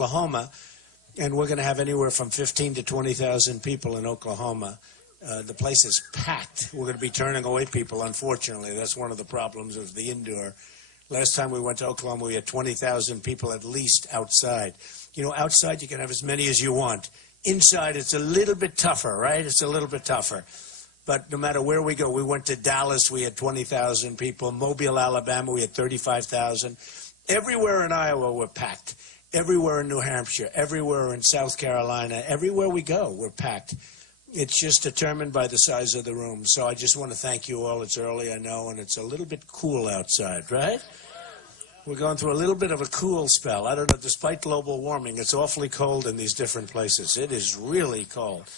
Oklahoma, and we're going to have anywhere from 15 to 20,000 people in Oklahoma. The place is packed. We're going to be turning away people, unfortunately. That's one of the problems of the indoor. Last time we went to Oklahoma, we had 20,000 people at least outside. You know, outside you can have as many as you want. Inside it's a little bit tougher, right? It's a little bit tougher. But no matter where we go, we went to Dallas, we had 20,000 people. Mobile, Alabama, we had 35,000. Everywhere in Iowa, we're packed. Everywhere in New Hampshire, everywhere in South Carolina, everywhere we go, we're packed. It's just determined by the size of the room. So I just want to thank you all. It's early, I know, and it's a little bit cool outside, right? We're going through a little bit of a cool spell. I don't know, despite global warming, it's awfully cold in these different places. It is really cold.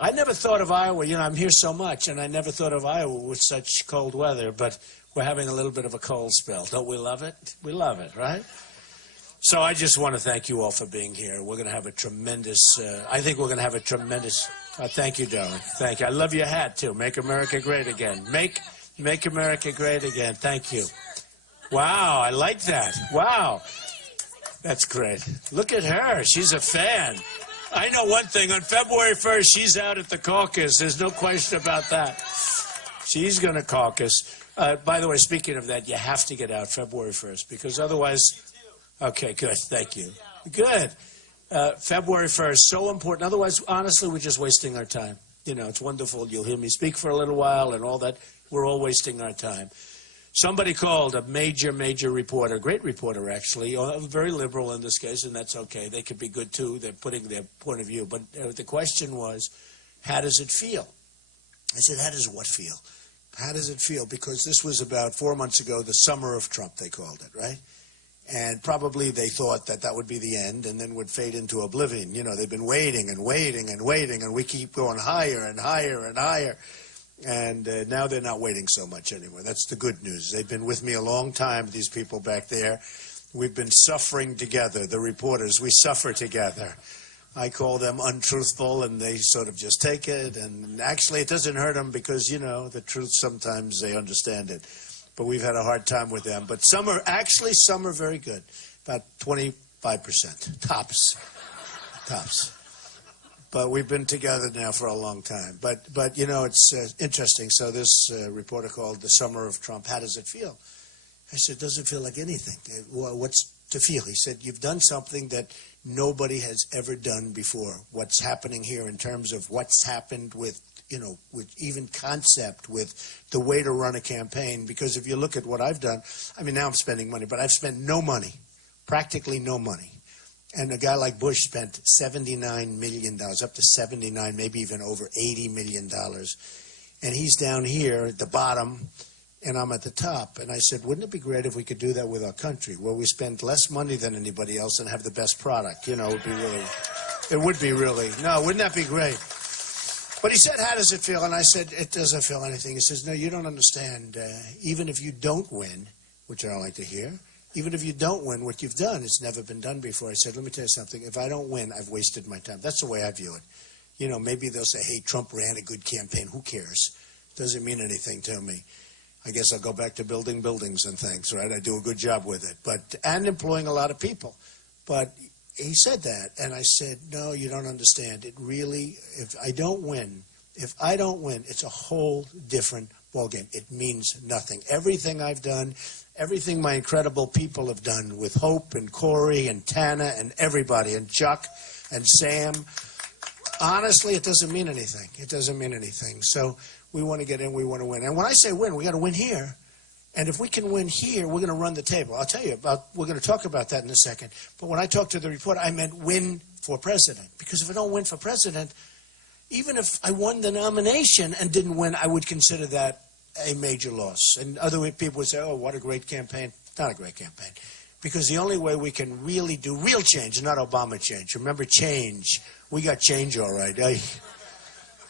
I never thought of Iowa, you know, I'm here so much, and I never thought of Iowa with such cold weather, but we're having a little bit of a cold spell. Don't we love it? We love it, right? So I just want to thank you all for being here. We're going to have a tremendous, I think we're going to have a tremendous, thank you, darling. Thank you. I love your hat, too. Make America great again. Make America great again. Thank you. Wow, I like that. Wow. That's great. Look at her. She's a fan. I know one thing. On February 1st, she's out at the caucus. There's no question about that. She's going to caucus. By the way, speaking of that, you have to get out February 1st because otherwise... Okay, good. Thank you. Good. February 1st, so important. Otherwise, honestly, we're just wasting our time. You know, it's wonderful. You'll hear me speak for a little while and all that. We're all wasting our time. Somebody called, a major reporter, great reporter, actually, very liberal in this case, and that's okay. They could be good, too. They're putting their point of view. But the question was, how does it feel? I said, how does what feel? How does it feel? Because this was about 4 months ago, the summer of Trump, they called it, right? And probably they thought that that would be the end and then would fade into oblivion. You know, they've been waiting and waiting and waiting, and we keep going higher and higher and higher. And now they're not waiting so much anymore. That's the good news. They've been with me a long time, these people back there. We've been suffering together, the reporters. We suffer together. I call them untruthful, and they sort of just take it. And actually, it doesn't hurt them because, you know, the truth, sometimes they understand it. But we've had a hard time with them. But some are very good, about 25%, tops. But we've been together now for a long time. But you know, it's interesting. So this reporter called the summer of Trump. How does it feel? I said, doesn't feel like anything. What's to feel? He said, you've done something that nobody has ever done before. What's happening here in terms of what's happened with, you know, with even concept, with the way to run a campaign. Because if you look at what I've done, I mean, now I'm spending money, but I've spent no money, practically no money. And a guy like Bush spent $79 million, up to 79, maybe even over $80 million. And he's down here at the bottom, and I'm at the top. And I said, wouldn't it be great if we could do that with our country, where we spend less money than anybody else and have the best product? You know, it would be really, no, wouldn't that be great? But he said, how does it feel? And I said, it doesn't feel anything. He says, no, you don't understand. Even if you don't win, which I don't like to hear, even if you don't win, what you've done, it's never been done before. I said, let me tell you something. If I don't win, I've wasted my time. That's the way I view it. You know, maybe they'll say, hey, Trump ran a good campaign. Who cares? Doesn't mean anything to me. I guess I'll go back to building buildings and things, right? I do a good job with it. And employing a lot of people. But he said that, and I said, no, you don't understand. It really, if I don't win, it's a whole different ballgame. It means nothing. Everything I've done, everything my incredible people have done with Hope and Corey and Tana and everybody and Chuck and Sam, honestly, it doesn't mean anything. It doesn't mean anything. So we want to get in, we want to win. And when I say win, we got to win here. And if we can win here, we're going to run the table. I'll tell you we're going to talk about that in a second. But when I talked to the reporter, I meant win for president. Because if I don't win for president, even if I won the nomination and didn't win, I would consider that a major loss. And other people would say, oh, what a great campaign. Not a great campaign. Because the only way we can really do real change, not Obama change. Remember, change. We got change all right.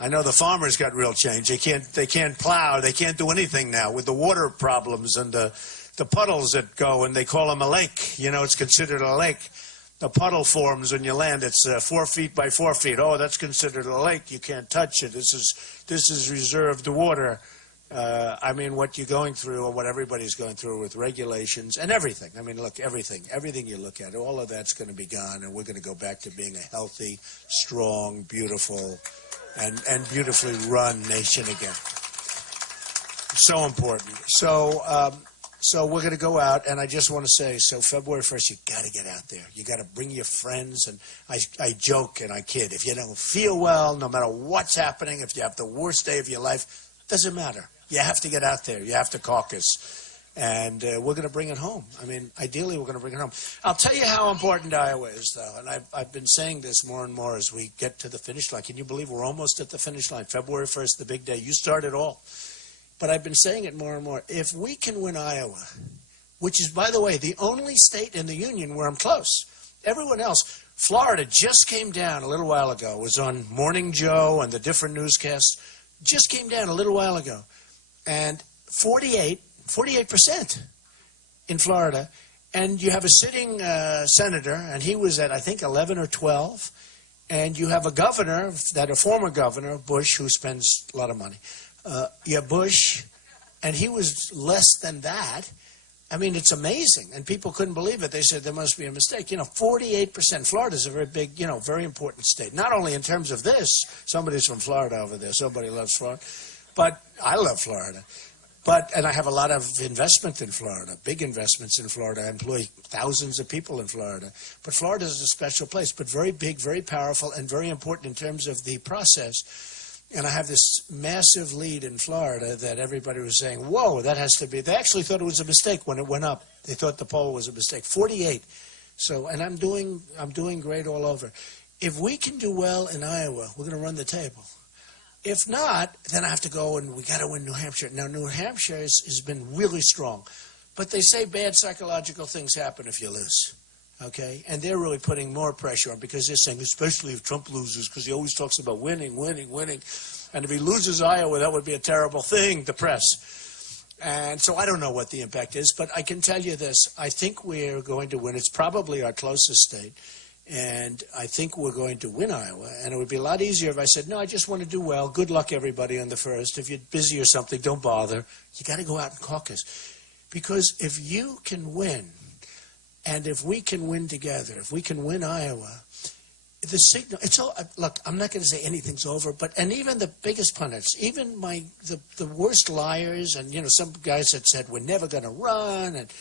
I know the farmers got real change. They can't plow. They can't do anything now with the water problems and the puddles that go, and they call them a lake. You know, it's considered a lake. The puddle forms when you land. It's 4 feet by 4 feet. Oh, that's considered a lake. You can't touch it. This is reserved water. I mean, what you're going through, or what everybody's going through with regulations and everything. I mean, look, everything you look at, all of that's going to be gone, and we're going to go back to being a healthy, strong, beautiful, and beautifully run nation again. So important. So we're going to go out, and I just want to say, so February 1st, you got to get out there. You got to bring your friends, and I joke and I kid. If you don't feel well, no matter what's happening, if you have the worst day of your life, doesn't matter. You have to get out there. You have to caucus, and we're going to bring it home. I mean, ideally, we're going to bring it home. I'll tell you how important Iowa is, though, and I've been saying this more and more as we get to the finish line. Can you believe we're almost at the finish line? February 1st, the big day. You start it all. But I've been saying it more and more. If we can win Iowa, which is, by the way, the only state in the union where I'm close. Everyone else, Florida just came down a little while ago. It was on Morning Joe and the different newscasts. Just came down a little while ago. And 48% in Florida. And you have a sitting senator, and he was at, I think, 11 or 12. And you have a governor, a former governor, Bush, who spends a lot of money. Bush, and he was less than that. I mean, it's amazing, and people couldn't believe it. They said there must be a mistake. 48%. Florida's a very big, very important state. Not only in terms of this, somebody's from Florida over there. Somebody loves Florida, but I love Florida. And I have a lot of investment in Florida, big investments in Florida. I employ thousands of people in Florida. But Florida is a special place, but very big, very powerful, and very important in terms of the process. And I have this massive lead in Florida that everybody was saying, whoa, that has to be. They actually thought it was a mistake when it went up. They thought the poll was a mistake. 48. So, and I'm doing great all over. If we can do well in Iowa, we're going to run the table. If not, then I have to go and we got to win New Hampshire. Now, New Hampshire has been really strong. But they say bad psychological things happen if you lose. Okay, and they're really putting more pressure on because they're saying, especially if Trump loses, because he always talks about winning. And if he loses Iowa, that would be a terrible thing, the press. And so I don't know what the impact is, but I can tell you this. I think we're going to win. It's probably our closest state. And I think we're going to win Iowa. And it would be a lot easier if I said, no, I just want to do well. Good luck, everybody, on the first. If you're busy or something, don't bother. You got to go out and caucus. Because if you can win, and if we can win together, if we can win Iowa, the signal, it's all, look, I'm not going to say anything's over, and even the biggest pundits, even the worst liars, and, some guys that said we're never going to run, and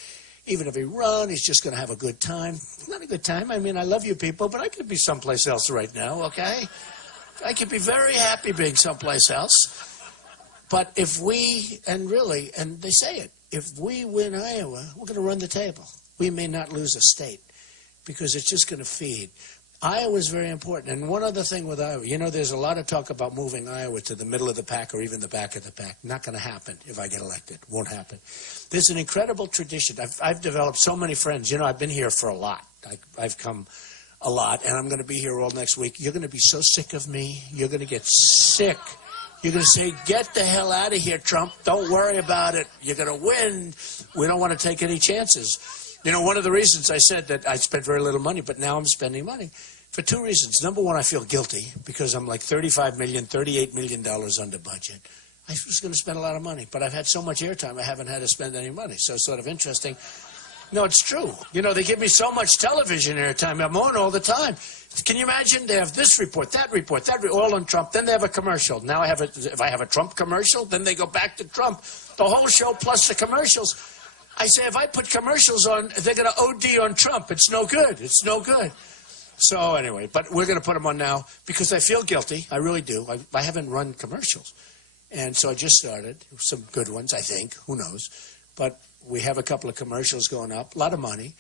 even if he run, he's just going to have a good time. It's not a good time. I mean, I love you people, but I could be someplace else right now, okay? I could be very happy being someplace else. But if we, and they say it, if we win Iowa, we're going to run the table. We may not lose a state because it's just going to feed. Iowa is very important. And one other thing with Iowa, there's a lot of talk about moving Iowa to the middle of the pack or even the back of the pack. Not going to happen if I get elected. Won't happen. There's an incredible tradition. I've developed so many friends. I've been here for a lot. I've come a lot, and I'm going to be here all next week. You're going to be so sick of me. You're going to get sick. You're going to say, get the hell out of here, Trump. Don't worry about it. You're going to win. We don't want to take any chances. One of the reasons I said that I spent very little money, but now I'm spending money for two reasons. Number one, I feel guilty because I'm like $35 million, $38 million under budget. I was going to spend a lot of money, but I've had so much airtime, I haven't had to spend any money. So it's sort of interesting. No, it's true. They give me so much television airtime. I'm on all the time. Can you imagine? They have this report, all on Trump. Then they have a commercial. Now if I have a Trump commercial, then they go back to Trump. The whole show plus the commercials. I say, if I put commercials on, they're going to OD on Trump. It's no good. It's no good. So anyway, but we're going to put them on now because I feel guilty. I really do. I haven't run commercials. And so I just started. Some good ones, I think. Who knows? But we have a couple of commercials going up, a lot of money.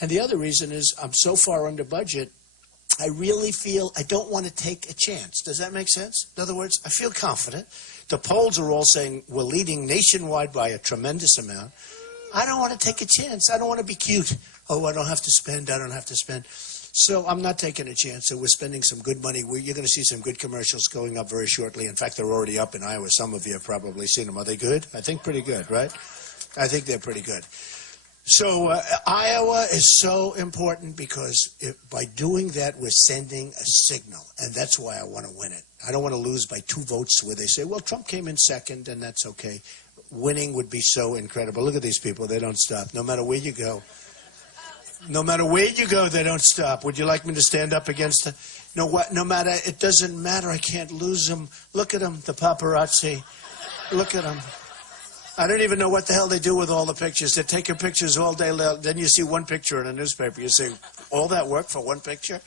And the other reason is I'm so far under budget, I really feel I don't want to take a chance. Does that make sense? In other words, I feel confident. The polls are all saying we're leading nationwide by a tremendous amount. I don't want to take a chance. I don't want to be cute. Oh, I don't have to spend. So I'm not taking a chance. So we're spending some good money. You're going to see some good commercials going up very shortly. In fact, they're already up in Iowa. Some of you have probably seen them. Are they good? I think pretty good, right? I think they're pretty good. So Iowa is so important because by doing that, we're sending a signal, and that's why I want to win it. I don't want to lose by 2 votes where they say, well, Trump came in second, and that's okay. Winning would be so incredible. Look at these people. They don't stop. No matter where you go. No matter where you go, they don't stop. Would you like me to stand up against them? No matter, it doesn't matter. I can't lose them. Look at them, the paparazzi. Look at them. I don't even know what the hell they do with all the pictures. They're taking pictures all day long. Then you see one picture in a newspaper. You say, all that work for one picture?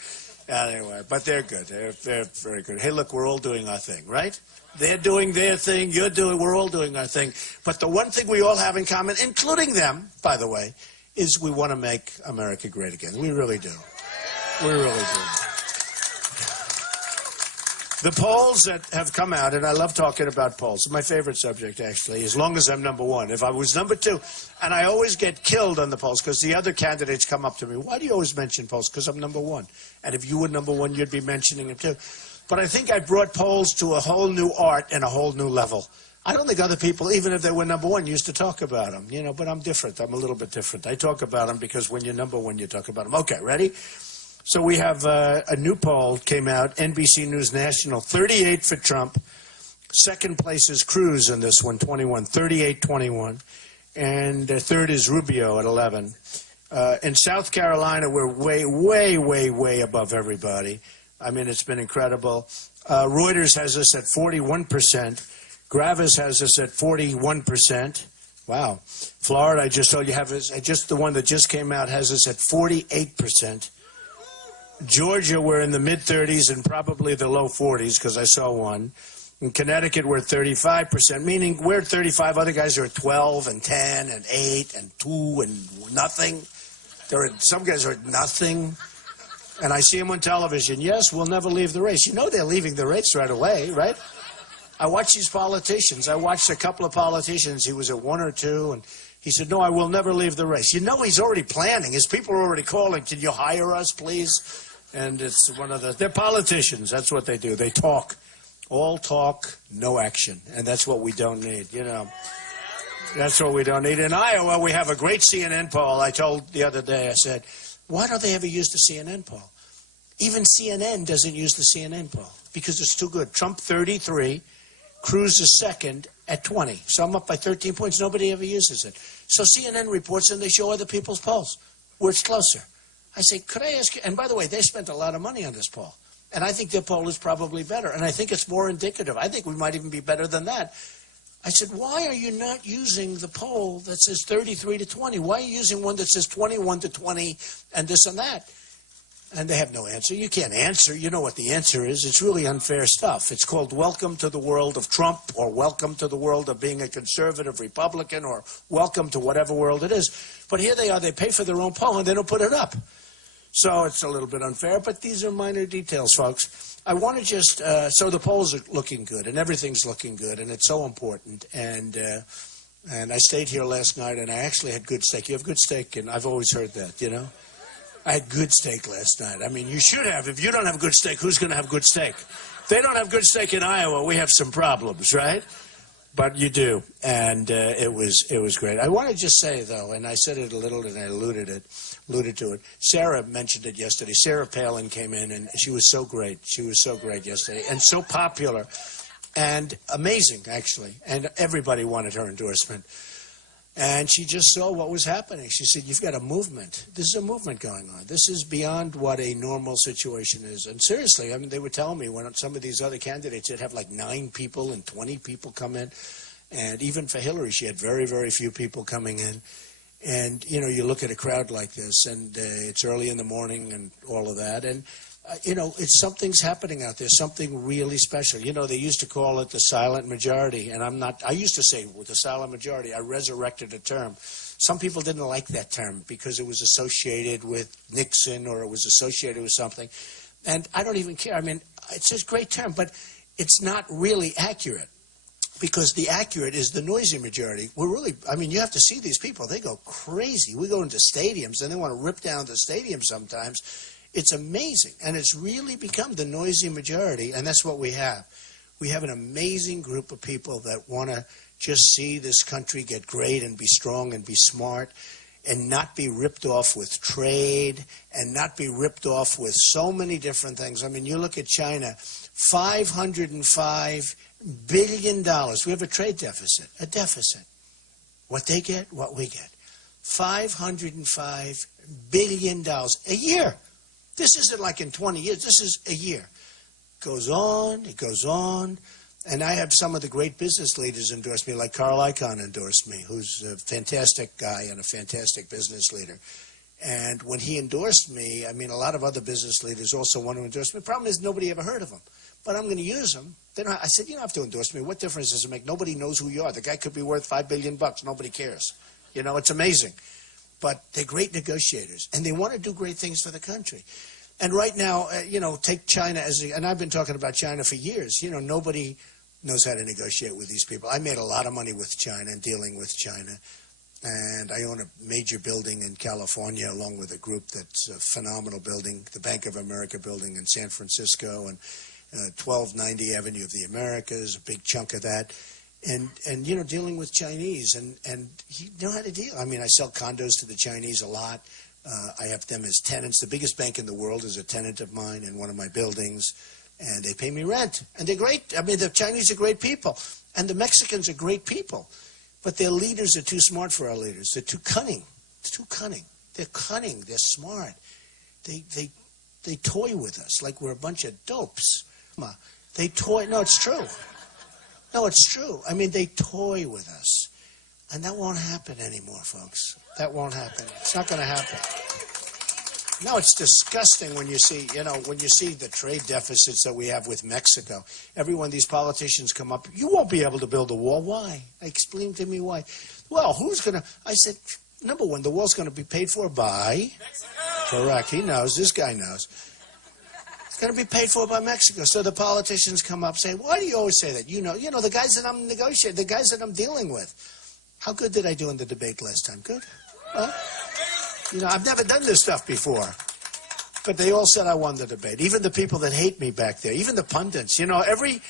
Anyway, but they're good. They're very good. Hey, look, we're all doing our thing, right? They're doing their thing. We're all doing our thing. But the one thing we all have in common, including them, by the way, is we want to make America great again. We really do. We really do. The polls that have come out, and I love talking about polls. It's my favorite subject, actually, as long as I'm number one. If I was number two, and I always get killed on the polls because the other candidates come up to me, why do you always mention polls? Because I'm number one. And if you were number one, you'd be mentioning them too. But I think I brought polls to a whole new art and a whole new level. I don't think other people, even if they were number one, used to talk about them, but I'm different. I'm a little bit different. I talk about them because when you're number one, you talk about them. Okay, ready? So we have a new poll came out, NBC News National, 38 for Trump. Second place is Cruz in this one, 21, 38-21. And third is Rubio at 11. In South Carolina, we're way above everybody. I mean, it's been incredible. Reuters has us at 41%. Gravis has us at 41%. Wow. Florida, I just told you, just the one that just came out has us at 48%. Georgia, we're in the mid-30s and probably the low 40s because I saw one. In Connecticut, we're at 35%, meaning we're at 35. Other guys are at 12 and 10 and 8 and 2 and nothing. Some guys are at nothing. And I see them on television. Yes, we'll never leave the race. They're leaving the race right away, right? I watch these politicians. I watched a couple of politicians. He was at 1 or 2, and he said, no, I will never leave the race. He's already planning. His people are already calling. Can you hire us, please? And it's they're politicians. That's what they do. They talk. All talk, no action. And that's what we don't need, That's what we don't need. In Iowa, we have a great CNN poll. I told the other day, I said, why don't they ever use the CNN poll? Even CNN doesn't use the CNN poll because it's too good. Trump 33, Cruz is second at 20. So I'm up by 13 points. Nobody ever uses it. So CNN reports and they show other people's polls where it's closer. I say, could I ask you? And by the way, they spent a lot of money on this poll. And I think their poll is probably better. And I think it's more indicative. I think we might even be better than that. I said, why are you not using the poll that says 33-20? Why are you using one that says 21-20 and this and that? And they have no answer. You can't answer. You know what the answer is. It's really unfair stuff. It's called Welcome to the World of Trump, or Welcome to the World of being a conservative Republican, or Welcome to whatever world it is. But here they are. They pay for their own poll, and they don't put it up. So it's a little bit unfair, but these are minor details, folks. I want to just, so the polls are looking good, and everything's looking good, and it's so important. And I stayed here last night, and I actually had good steak. You have good steak, and I've always heard that, I had good steak last night. I mean, you should have. If you don't have good steak, who's going to have good steak? If they don't have good steak in Iowa, we have some problems, right? But you do, and it was great. I want to just say, though, and I said it a little, and I alluded to it. Sarah mentioned it yesterday. Sarah Palin came in, and she was so great. She was so great yesterday, and so popular, and amazing, actually. And everybody wanted her endorsement. And she just saw what was happening. She said, you've got a movement. This is a movement going on. This is beyond what a normal situation is. And seriously, I mean, they were telling me when some of these other candidates, they'd have like 9 people and 20 people come in. And even for Hillary, she had very, very few people coming in. And, you look at a crowd like this, and it's early in the morning and all of that. And, something's happening out there, something really special. They used to call it the silent majority, and I used to say with the silent majority, I resurrected a term. Some people didn't like that term because it was associated with Nixon or it was associated with something. And I don't even care. I mean, it's a great term, but it's not really accurate. Because the accurate is the noisy majority. You have to see these people. They go crazy. We go into stadiums, and they want to rip down the stadium sometimes. It's amazing, and it's really become the noisy majority, and that's what we have. We have an amazing group of people that want to just see this country get great and be strong and be smart. and not be ripped off with trade and not be ripped off with so many different things. I mean, you look at China, $505 billion. We have a trade deficit, a deficit. What they get, what we get. $505 billion a year. This isn't like in 20 years. This is a year. Goes on, it goes on. And I have some of the great business leaders endorse me, like Carl Icahn endorsed me, who's a fantastic guy and a fantastic business leader. And when he endorsed me, I mean, a lot of other business leaders also want to endorse me. The problem is nobody ever heard of him. But I'm going to use them. I said, you don't have to endorse me. What difference does it make? Nobody knows who you are. The guy could be worth $5 billion. Nobody cares. You know, it's amazing. But they're great negotiators, and they want to do great things for the country. And right now, take China and I've been talking about China for years. You know, nobody knows how to negotiate with these people. I made a lot of money with China and dealing with China. And I own a major building in California along with a group that's a phenomenal building, the Bank of America building in San Francisco, and 1290 Avenue of the Americas, a big chunk of that. And dealing with Chinese, and you know how to deal. I mean, I sell condos to the Chinese a lot. I have them as tenants. The biggest bank in the world is a tenant of mine in one of my buildings, and they pay me rent. And they're great. I mean, the Chinese are great people, and the Mexicans are great people. But their leaders are too smart for our leaders. They're too cunning. Too cunning. They're cunning. They're smart. They toy with us like we're a bunch of dopes. They toy. No, it's true. No, it's true. I mean, they toy with us. And that won't happen anymore, folks. That won't happen. It's not going to happen. No, it's disgusting when you see, the trade deficits that we have with Mexico. Every one of these politicians come up, you won't be able to build a wall. Why? Explain to me why. Well, who's going to? I said, number one, the wall's going to be paid for by Mexico. Correct. He knows. This guy knows. Going to be paid for by Mexico. So the politicians come up saying, why do you always say that? You know, the guys that I'm negotiating, the guys that I'm dealing with. How good did I do in the debate last time? Good? Well, I've never done this stuff before. But they all said I won the debate. Even the people that hate me back there, even the pundits. Every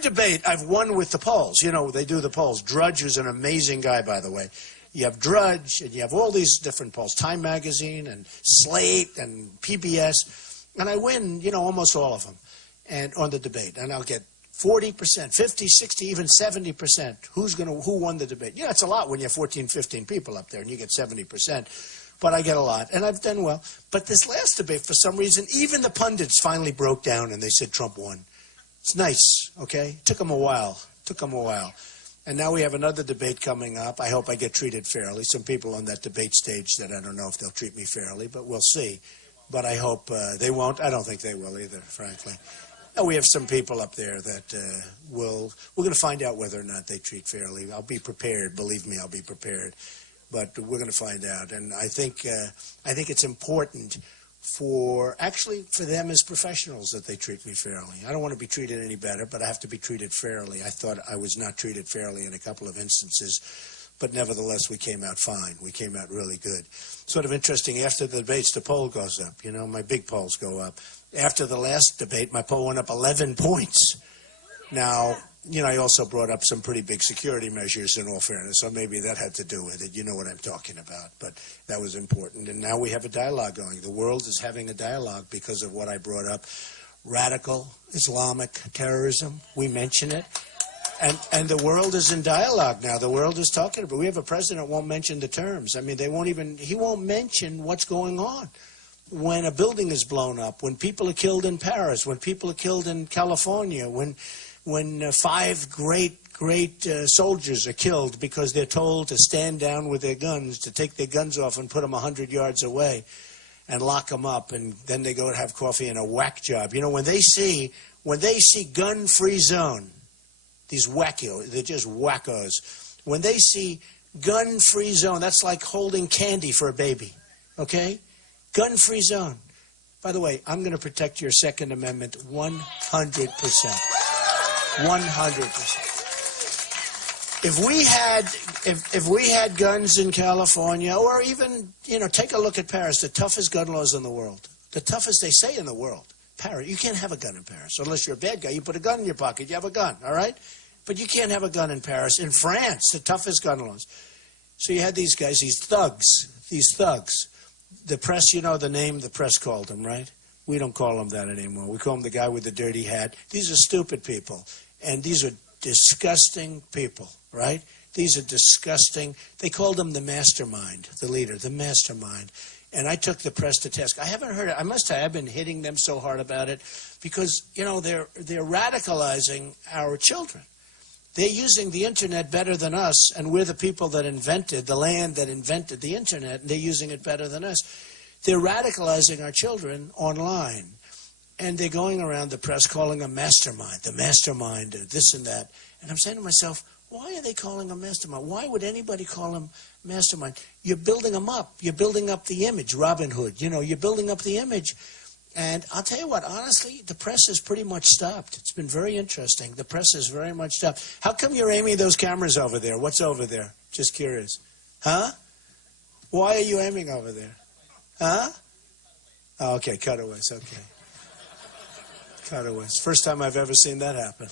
debate I've won with the polls. They do the polls. Drudge, who's an amazing guy, by the way. You have Drudge, and you have all these different polls. Time Magazine, and Slate, and PBS. And I win, almost all of them, and on the debate. And I'll get 40%, 50, 60, even 70%. Who won the debate? It's a lot when you have 14, 15 people up there, and you get 70%. But I get a lot, and I've done well. But this last debate, for some reason, even the pundits finally broke down, and they said Trump won. It's nice, okay? Took them a while. And now we have another debate coming up. I hope I get treated fairly. Some people on that debate stage that I don't know if they'll treat me fairly, but we'll see. But I hope they won't. I don't think they will either, frankly. And we have some people up there that we're going to find out whether or not they treat fairly. I'll be prepared. Believe me, I'll be prepared. But we're going to find out. And I think it's important for them as professionals that they treat me fairly. I don't want to be treated any better, but I have to be treated fairly. I thought I was not treated fairly in a couple of instances. But nevertheless, we came out fine. We came out really good. Sort of interesting, after the debates, the poll goes up. My big polls go up. After the last debate, my poll went up 11 points. Now, I also brought up some pretty big security measures, in all fairness, so maybe that had to do with it. You know what I'm talking about, but that was important. And now we have a dialogue going. The world is having a dialogue because of what I brought up. Radical Islamic terrorism, we mention it. And the world is in dialogue now. The world is talking about it. We have a president who won't mention the terms. I mean, he won't mention what's going on. When a building is blown up, when people are killed in Paris, when people are killed in California, when 5 great soldiers are killed because they're told to stand down with their guns, to take their guns off and put them 100 yards away and lock them up, and then they go and have coffee in a whack job. When they see gun-free zone, these wackos, they're just wackos. When they see gun-free zone, that's like holding candy for a baby, okay? Gun-free zone. By the way, I'm going to protect your Second Amendment 100%. 100%. If we had guns in California, or even, take a look at Paris, the toughest gun laws in the world. The toughest, they say, in the world. Paris, you can't have a gun in Paris. Unless you're a bad guy, you put a gun in your pocket, you have a gun, all right? But you can't have a gun in Paris. In France, the toughest gun laws. So you had these guys, these thugs, these thugs. The press, you know the name the press called them, right? We don't call them that anymore. We call them the guy with the dirty hat. These are stupid people. And these are disgusting people, right? These are disgusting. They called him the mastermind, the leader, the mastermind. And I took the press to task. I haven't heard it. I must have been hitting them so hard about it because, you know, they're radicalizing our children. They're using the internet better than us, and we're the people that invented, the land that invented the internet, and they're using it better than us. They're radicalizing our children online. And they're going around the press calling them mastermind, the mastermind, this and that. And I'm saying to myself, why are they calling them mastermind? Why would anybody call them mastermind? You're building them up. You're building up the image, Robin Hood. You know, you're building up the image. And I'll tell you what, honestly, the press has pretty much stopped. It's been very interesting. The press has very much stopped. How come you're aiming those cameras over there? What's over there? Just curious. Huh? Why are you aiming over there? Huh? Oh, okay, cutaways, okay. Cutaways. First time I've ever seen that happen.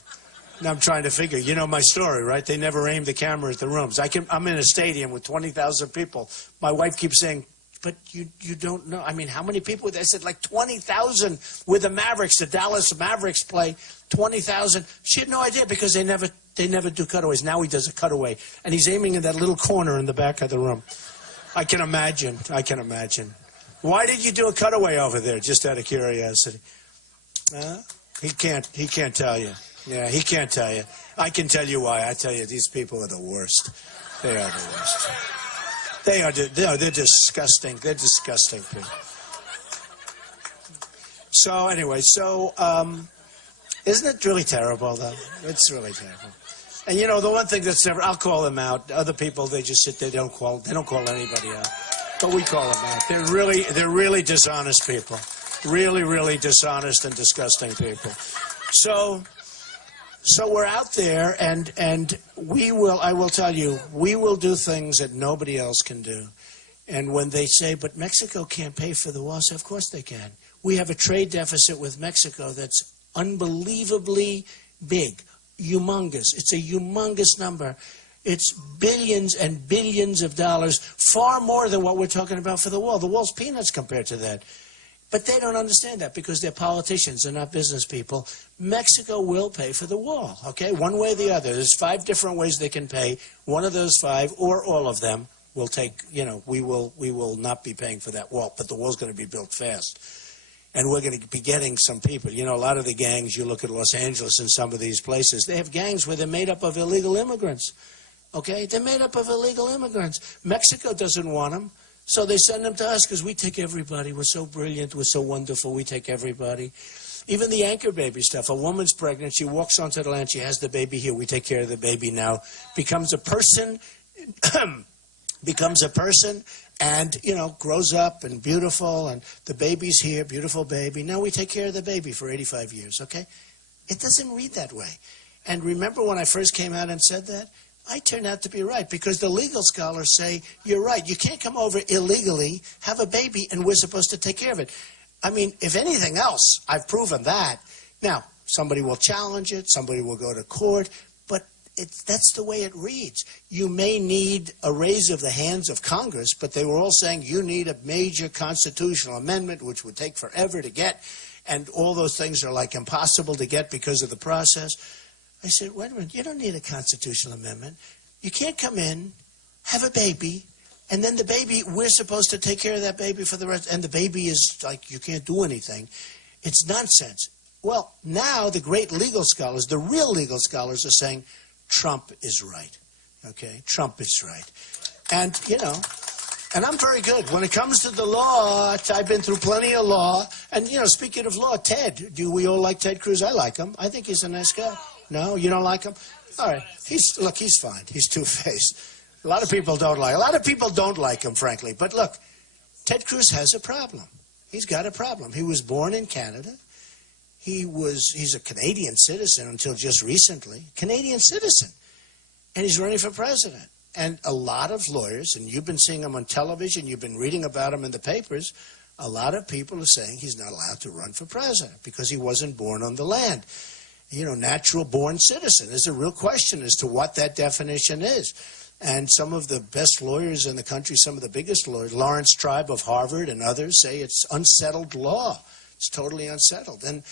Now I'm trying to figure. You know my story, right? They never aimed the camera at the rooms. I'm in a stadium with 20,000 people. My wife keeps saying, but you don't know. I mean, how many people? I said like 20,000 with the Mavericks. The Dallas Mavericks play 20,000. She had no idea because they never do cutaways. Now he does a cutaway, and he's aiming in that little corner in the back of the room. I can imagine. I can imagine. Why did you do a cutaway over there? Just out of curiosity. He can't tell you. Yeah, he can't tell you. I can tell you why. I tell you, these people are the worst. They are the worst. They're disgusting. They're disgusting people. So anyway, isn't it really terrible though? It's really terrible. And you know, the one thing that's never, I'll call them out. Other people, they just sit there, they don't call anybody out. But we call them out. They're really dishonest people. Really, really dishonest and disgusting people. So we're out there, and I will tell you, we will do things that nobody else can do. And when they say, but Mexico can't pay for the wall, so of course they can. We have a trade deficit with Mexico that's unbelievably big, humongous. It's a humongous number. It's billions and billions of dollars, far more than what we're talking about for the wall. The wall's peanuts compared to that. But they don't understand that because they're politicians, they're not business people. Mexico will pay for the wall, okay? One way or the other. There's 5 different ways they can pay. One of those 5, or all of them, will take, you know, we will not be paying for that wall, but the wall's going to be built fast. And we're going to be getting some people. You know, a lot of the gangs, you look at Los Angeles and some of these places, they have gangs where they're made up of illegal immigrants, okay? They're made up of illegal immigrants. Mexico doesn't want them. So they send them to us because we take everybody. We're so brilliant. We're so wonderful. We take everybody. Even the anchor baby stuff. A woman's pregnant. She walks onto the land. She has the baby here. We take care of the baby now. Becomes a person. Becomes a person and, you know, grows up and beautiful. And the baby's here. Beautiful baby. Now we take care of the baby for 85 years, okay? It doesn't read that way. And remember when I first came out and said that? I turned out to be right because the legal scholars say, you're right, you can't come over illegally, have a baby, and we're supposed to take care of it. I mean, if anything else, I've proven that. Now, somebody will challenge it, somebody will go to court, but that's the way it reads. You may need a raise of the hands of Congress, but they were all saying you need a major constitutional amendment, which would take forever to get, and all those things are like impossible to get because of the process. I said, wait a minute, you don't need a constitutional amendment. You can't come in, have a baby, and then the baby, we're supposed to take care of that baby for the rest, and the baby is like, you can't do anything. It's nonsense. Well, now the great legal scholars, the real legal scholars are saying, Trump is right, okay? Trump is right. And, you know, and I'm very good. When it comes to the law, I've been through plenty of law. And, you know, speaking of law, Ted, do we all like Ted Cruz? I like him. I think he's a nice guy. No, you don't like him? All right. He's fine. He's two-faced. A lot of people don't like him. A lot of people don't like him, frankly. But look, Ted Cruz has a problem. He's got a problem. He was born in Canada. He's a Canadian citizen until just recently. Canadian citizen. And he's running for president. And a lot of lawyers, and you've been seeing him on television, you've been reading about him in the papers, a lot of people are saying he's not allowed to run for president because he wasn't born on the land. You know, natural born citizen. There's a real question as to what that definition is. And some of the best lawyers in the country, some of the biggest lawyers, Lawrence Tribe of Harvard and others, say it's unsettled law. It's totally unsettled. And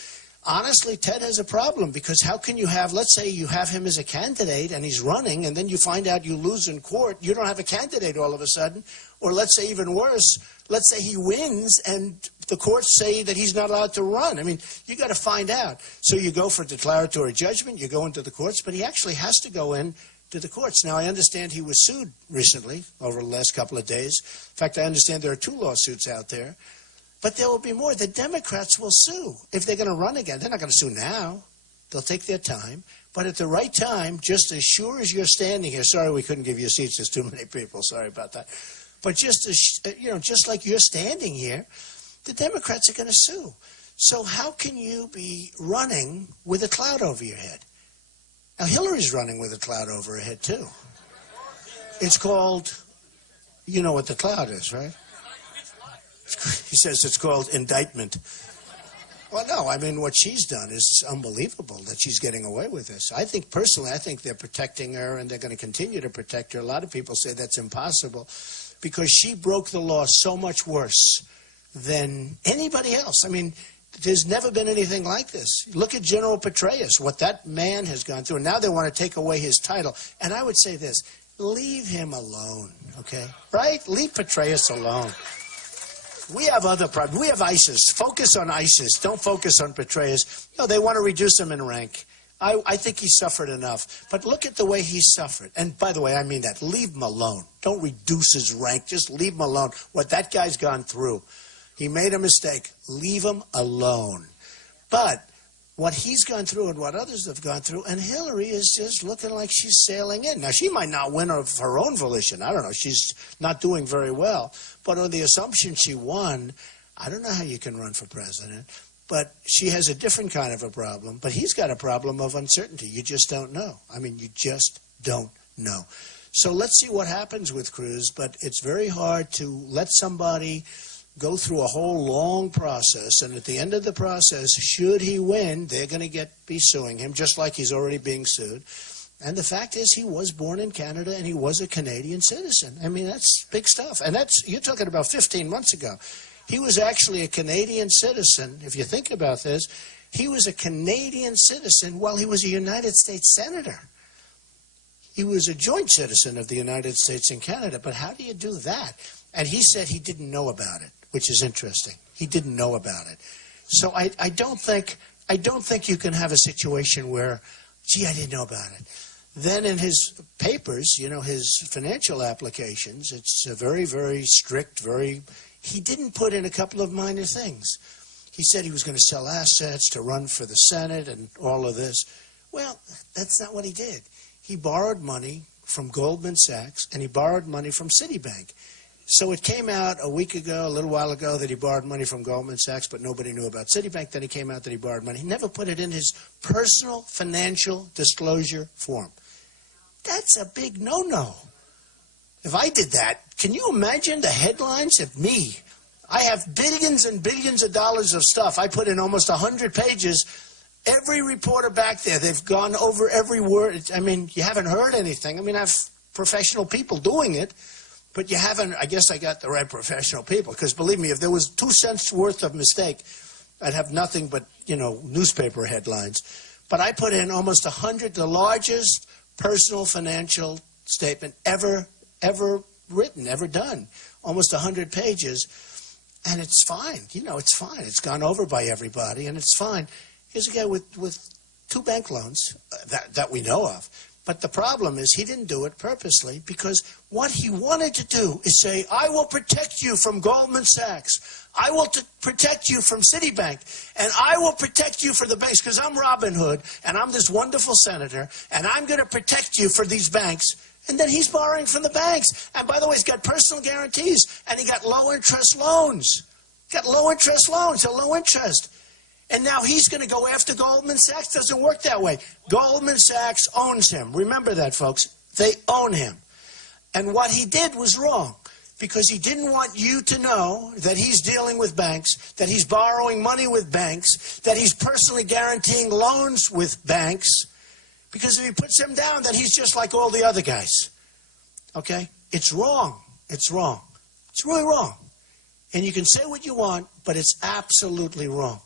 honestly, Ted has a problem, because how can you have, let's say you have him as a candidate and he's running, and then you find out you lose in court, you don't have a candidate all of a sudden. Or let's say even worse, let's say he wins and the courts say that he's not allowed to run. I mean, you got to find out. So you go for declaratory judgment, you go into the courts, but he actually has to go in to the courts. Now, I understand he was sued recently over the last couple of days. In fact, I understand there are 2 lawsuits out there. But there will be more. The Democrats will sue if they're going to run again. They're not going to sue now. They'll take their time. But at the right time, just as sure as you're standing here, sorry we couldn't give you seats, there's too many people, sorry about that. But just as, just like you're standing here, the Democrats are going to sue. So how can you be running with a cloud over your head? Now, Hillary's running with a cloud over her head, too. It's called, you know what the cloud is, right? He says it's called indictment. Well, no, I mean, what she's done is unbelievable that she's getting away with this. I think, personally, I think they're protecting her, and they're going to continue to protect her. A lot of people say that's impossible because she broke the law so much worse than anybody else. I mean, there's never been anything like this. Look at General Petraeus, what that man has gone through. And now they want to take away his title. And I would say this, leave him alone, okay? Right? Leave Petraeus alone. We have other problems. We have ISIS. Focus on ISIS. Don't focus on Petraeus. No, they want to reduce him in rank. I think he suffered enough. But look at the way he suffered. And by the way, I mean that. Leave him alone. Don't reduce his rank. Just leave him alone. What that guy's gone through. He made a mistake. Leave him alone. But what he's gone through and what others have gone through, and Hillary is just looking like she's sailing in. Now, she might not win of her own volition. I don't know. She's not doing very well. But on the assumption she won, I don't know how you can run for president. But she has a different kind of a problem. But he's got a problem of uncertainty. You just don't know. I mean, you just don't know. So let's see what happens with Cruz. But it's very hard to let somebody go through a whole long process, and at the end of the process, should he win, they're going to be suing him, just like he's already being sued. And the fact is, he was born in Canada, and he was a Canadian citizen. I mean, that's big stuff. And that's, you're talking about 15 months ago. He was actually a Canadian citizen. If you think about this, he was a Canadian citizen while he was a United States senator. He was a joint citizen of the United States and Canada. But how do you do that? And he said he didn't know about it, which is interesting. He didn't know about it. So I don't think you can have a situation where, gee, I didn't know about it. Then in his papers, his financial applications, it's a very, very strict, he didn't put in a couple of minor things. He said he was going to sell assets to run for the Senate and all of this. Well, that's not what he did. He borrowed money from Goldman Sachs, and he borrowed money from Citibank. So it came out a week ago, a little while ago, that he borrowed money from Goldman Sachs, but nobody knew about Citibank. Then it came out that he borrowed money. He never put it in his personal financial disclosure form. That's a big no-no. If I did that, can you imagine the headlines of me? I have billions and billions of dollars of stuff. I put in almost 100 pages. Every reporter back there, they've gone over every word. I mean, you haven't heard anything. I mean, I have professional people doing it. But you haven't, I guess I got the right professional people, because believe me, if there was 2 cents worth of mistake, I'd have nothing but, newspaper headlines. But I put in almost 100, the largest personal financial statement ever written, ever done. Almost 100 pages. And it's fine. It's fine. It's gone over by everybody, and it's fine. Here's a guy with 2 bank loans that we know of. But the problem is he didn't do it purposely, because what he wanted to do is say, I will protect you from Goldman Sachs. I will protect you from Citibank. And I will protect you for the banks, because I'm Robin Hood, and I'm this wonderful senator, and I'm going to protect you for these banks. And then he's borrowing from the banks. And by the way, he's got personal guarantees, and he got low-interest loans. Got low-interest loans, at low interest. And now he's going to go after Goldman Sachs. Doesn't work that way. Goldman Sachs owns him. Remember that, folks. They own him. And what he did was wrong, because he didn't want you to know that he's dealing with banks, that he's borrowing money with banks, that he's personally guaranteeing loans with banks, because if he puts them down, then he's just like all the other guys. Okay? It's wrong. It's wrong. It's really wrong. And you can say what you want, but it's absolutely wrong.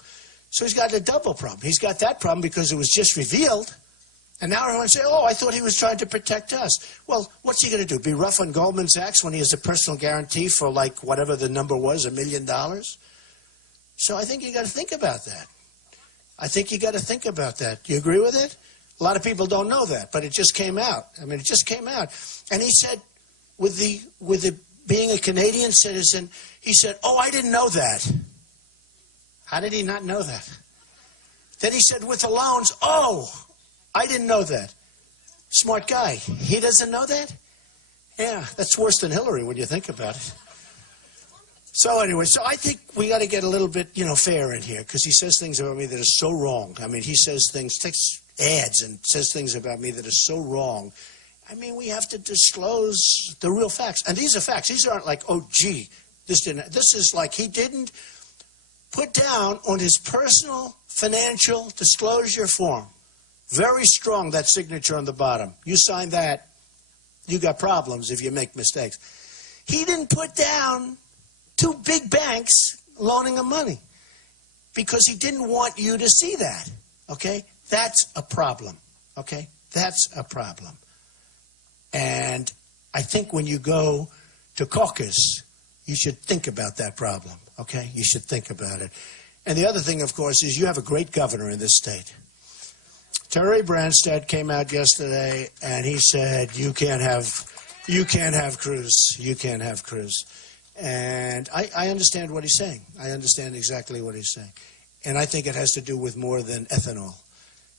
So he's got a double problem. He's got that problem because it was just revealed. And now everyone say, oh, I thought he was trying to protect us. Well, what's he going to do? Be rough on Goldman Sachs when he has a personal guarantee for like whatever the number was, $1 million? So I think you got to think about that. I think you got to think about that. Do you agree with it? A lot of people don't know that, but it just came out. I mean, it just came out. And he said, with the being a Canadian citizen, he said, oh, I didn't know that. How did he not know that? Then he said, with the loans, oh, I didn't know that. Smart guy. He doesn't know that? Yeah, that's worse than Hillary when you think about it. So anyway, so I think we got to get a little bit, fair in here, because he says things about me that are so wrong. I mean, he says things, takes ads and says things about me that are so wrong. I mean, we have to disclose the real facts. And these are facts. These aren't like, oh, gee, this didn't. This is like he didn't put down on his personal financial disclosure form. Very strong, that signature on the bottom. You sign that, you got problems if you make mistakes. He didn't put down 2 big banks loaning him money because he didn't want you to see that, okay? That's a problem, okay? That's a problem. And I think when you go to caucus, you should think about that problem, okay? You should think about it. And the other thing, of course, is you have a great governor in this state. Terry Branstad came out yesterday and he said, you can't have Cruz. You can't have Cruz. And I understand what he's saying. I understand exactly what he's saying. And I think it has to do with more than ethanol.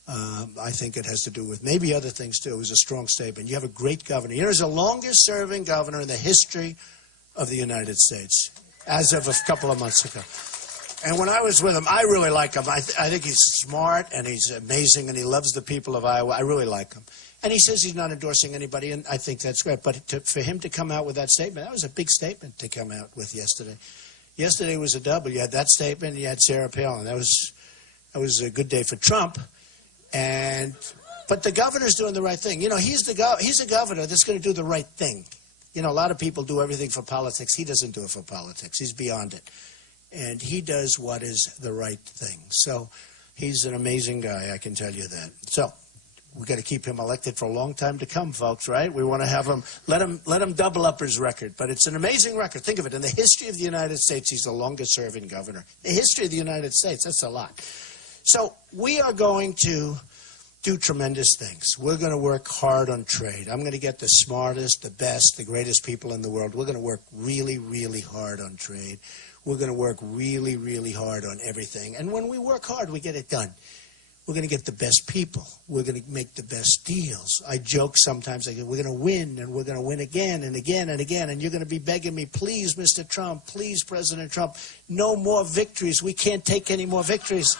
I think it has to do with maybe other things, too. It was a strong statement. You have a great governor. He's the longest-serving governor in the history of the United States, as of a couple of months ago. And when I was with him, I really like him. I think he's smart, and he's amazing, and he loves the people of Iowa. I really like him. And he says he's not endorsing anybody, and I think that's great. But for him to come out with that statement, that was a big statement to come out with yesterday. Yesterday was a double. You had that statement, and you had Sarah Palin. That was a good day for Trump. But the governor's doing the right thing. He's a governor that's going to do the right thing. A lot of people do everything for politics. He doesn't do it for politics. He's beyond it. And he does what is the right thing. So he's an amazing guy, I can tell you that. So we've got to keep him elected for a long time to come, folks, right? We want to have him, let him double up his record. But it's an amazing record. Think of it. In the history of the United States, he's the longest-serving governor. The history of the United States, that's a lot. So we are going to do tremendous things. We're going to work hard on trade. I'm going to get the smartest, the best, the greatest people in the world. We're going to work really, really hard on trade. We're going to work really, really hard on everything. And when we work hard, we get it done. We're going to get the best people. We're going to make the best deals. I joke sometimes, we're going to win, and we're going to win again and again and again. And you're going to be begging me, please, Mr. Trump, please, President Trump, no more victories. We can't take any more victories.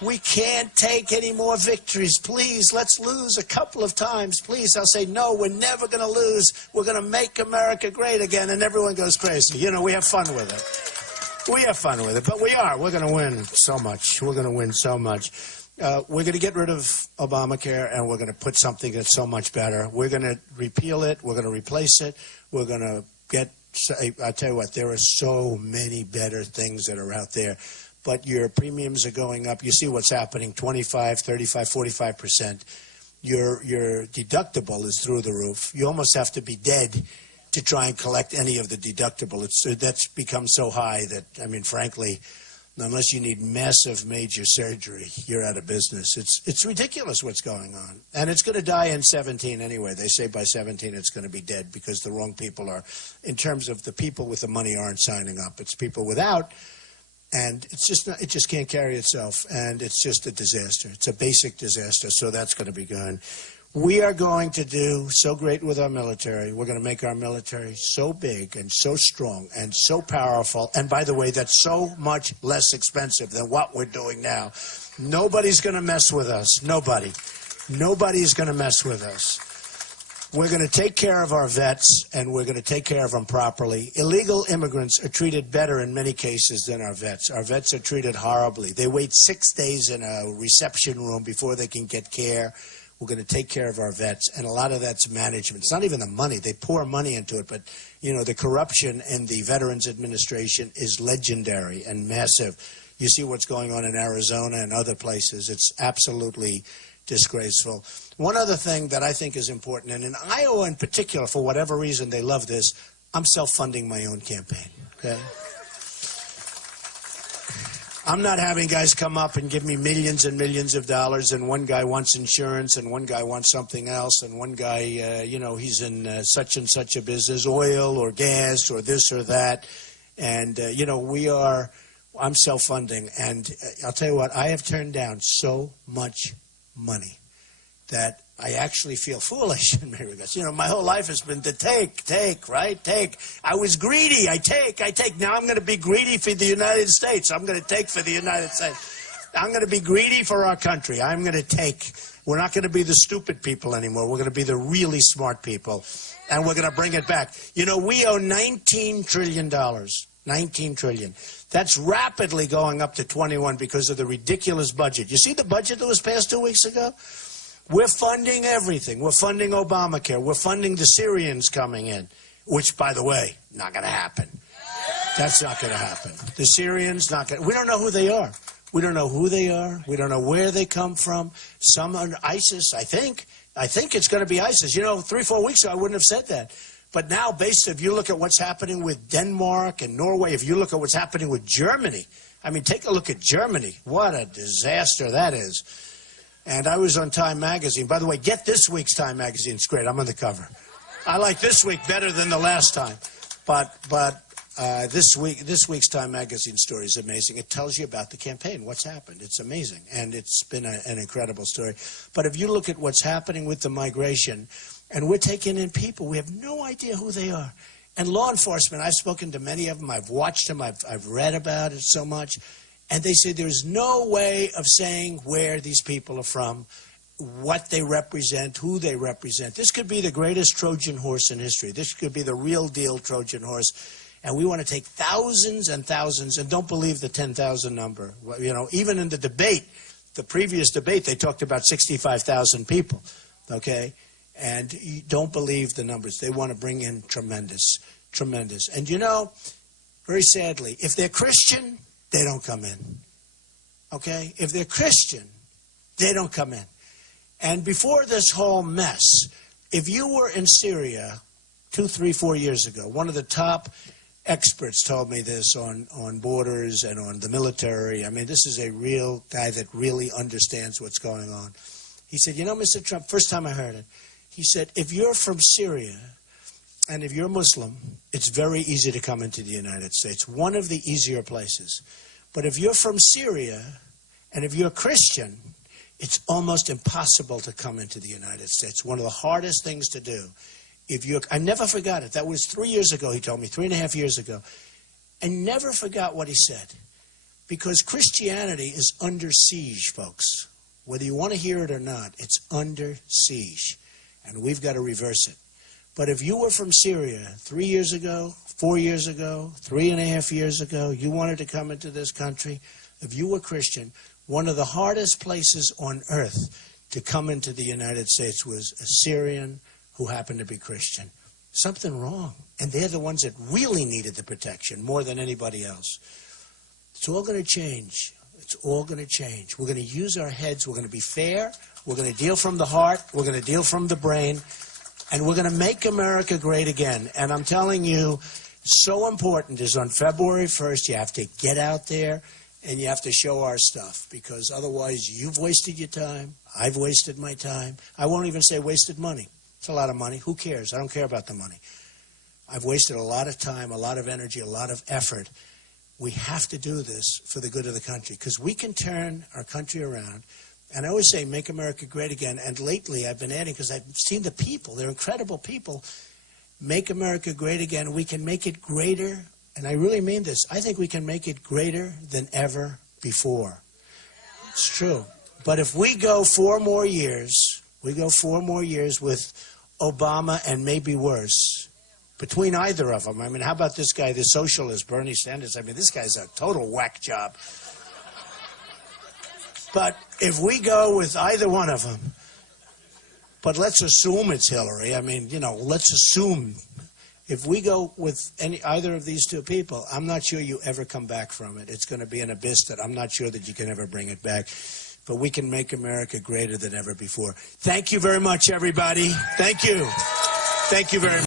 We can't take any more victories. Please, let's lose a couple of times. Please, I'll say, no, we're never going to lose. We're going to make America great again. And everyone goes crazy. We have fun with it. We have fun with it. But we are. We're going to win so much. We're going to win so much. We're going to get rid of Obamacare, and we're going to put something that's so much better. We're going to repeal it. We're going to replace it. We're going to get, I'll tell you what, there are so many better things that are out there. But your premiums are going up. You see what's happening, 25, 35, 45%. Your deductible is through the roof. You almost have to be dead to try and collect any of the deductible. That's become so high that, frankly, unless you need massive major surgery, you're out of business. It's ridiculous what's going on. And it's going to die in 17 anyway. They say by 17 it's going to be dead because the wrong people are, in terms of the people with the money aren't signing up. It's people without. And it's just not, it just can't carry itself, and it's just a disaster. It's a basic disaster, so that's going to be gone. We are going to do so great with our military. We're going to make our military so big and so strong and so powerful. And by the way, that's so much less expensive than what we're doing now. Nobody's going to mess with us. Nobody. Nobody's going to mess with us. We're going to take care of our vets, and we're going to take care of them properly. Illegal immigrants are treated better in many cases than our vets. Our vets are treated horribly. They wait 6 days in a reception room before they can get care. We're going to take care of our vets, and a lot of that's management. It's not even the money. They pour money into it, but, you know, the corruption in the Veterans Administration is legendary and massive. You see what's going on in Arizona and other places. It's absolutely disgraceful. One other thing that I think is important, and in Iowa in particular, for whatever reason they love this, I'm self-funding my own campaign, okay? I'm not having guys come up and give me millions and millions of dollars, and one guy wants insurance, and one guy wants something else, and one guy, you know, he's in such and such a business, oil or gas or this or that. And, you know, I'm self-funding. And I'll tell you what, I have turned down so much money that I actually feel foolish in many regards. You know, my whole life has been to take, right? Take. I was greedy. I take. Now I'm going to be greedy for the United States. I'm going to take for the United States. I'm going to be greedy for our country. I'm going to take. We're not going to be the stupid people anymore. We're going to be the really smart people. And we're going to bring it back. You know, we owe $19 trillion. $19 trillion. That's rapidly going up to 21 because of the ridiculous budget. You see the budget that was passed 2 weeks ago? We're funding everything. We're funding Obamacare. We're funding the Syrians coming in, which, by the way, not going to happen. That's not going to happen. The Syrians, not going to. We don't know who they are. We don't know who they are. We don't know where they come from. Some are ISIS, I think. I think it's going to be ISIS. You know, 3-4 weeks ago, I wouldn't have said that. But now, if you look at what's happening with Denmark and Norway, if you look at what's happening with Germany, I mean, take a look at Germany. What a disaster that is. And I was on Time Magazine. By the way, get this week's Time Magazine. It's great. I'm on the cover. I like this week better than the last time. But this week's Time Magazine story is amazing. It tells you about the campaign, what's happened. It's amazing. And it's been an incredible story. But if you look at what's happening with the migration, and we're taking in people, we have no idea who they are. And law enforcement, I've spoken to many of them. I've watched them. I've read about it so much. And they say there's no way of saying where these people are from, what they represent, who they represent. This could be the greatest Trojan horse in history. This could be the real deal Trojan horse. And we want to take thousands and thousands, and don't believe the 10,000 number. You know, even in the debate, the previous debate, they talked about 65,000 people, okay? And you don't believe the numbers. They want to bring in tremendous. And you know, very sadly, if they're Christian, they don't come in, okay? If they're Christian, they don't come in. And before this whole mess, if you were in Syria 2, 3, 4 years ago, one of the top experts told me this on borders and on the military. I mean, this is a real guy that really understands what's going on. He said, you know, Mr. Trump, first time I heard it, he said, if you're from Syria and if you're Muslim, it's very easy to come into the United States, one of the easier places. But if you're from Syria and if you're Christian, it's almost impossible to come into the United States. One of the hardest things to do. I never forgot it. That was 3 years ago, he told me, 3.5 years ago. I never forgot what he said. Because Christianity is under siege, folks. Whether you want to hear it or not, it's under siege. And we've got to reverse it. But if you were from Syria 3 years ago, 4 years ago, 3.5 years ago, you wanted to come into this country, if you were Christian, one of the hardest places on earth to come into the United States was a Syrian who happened to be Christian. Something wrong. And they're the ones that really needed the protection more than anybody else. It's all going to change. It's all going to change. We're going to use our heads. We're going to be fair. We're going to deal from the heart. We're going to deal from the brain. And we're going to make America great again. And I'm telling you, so important is on February 1st, you have to get out there and you have to show our stuff. Because otherwise, you've wasted your time. I've wasted my time. I won't even say wasted money. It's a lot of money. Who cares? I don't care about the money. I've wasted a lot of time, a lot of energy, a lot of effort. We have to do this for the good of the country because we can turn our country around. And I always say, make America great again. And lately, I've been adding, because I've seen the people. They're incredible people. Make America great again. We can make it greater. And I really mean this. I think we can make it greater than ever before. It's true. But if we go 4 more years, with Obama and maybe worse, between either of them. I mean, how about this guy, the socialist, Bernie Sanders? I mean, this guy's a total whack job. But if we go with either one of them, But let's assume it's Hillary. I mean, you know, let's assume if we go with either of these two people, I'm not sure you ever come back from it. It's going to be an abyss that I'm not sure that you can ever bring it back. But we can make America greater than ever before. Thank you very much, everybody. Thank you. Thank you very much.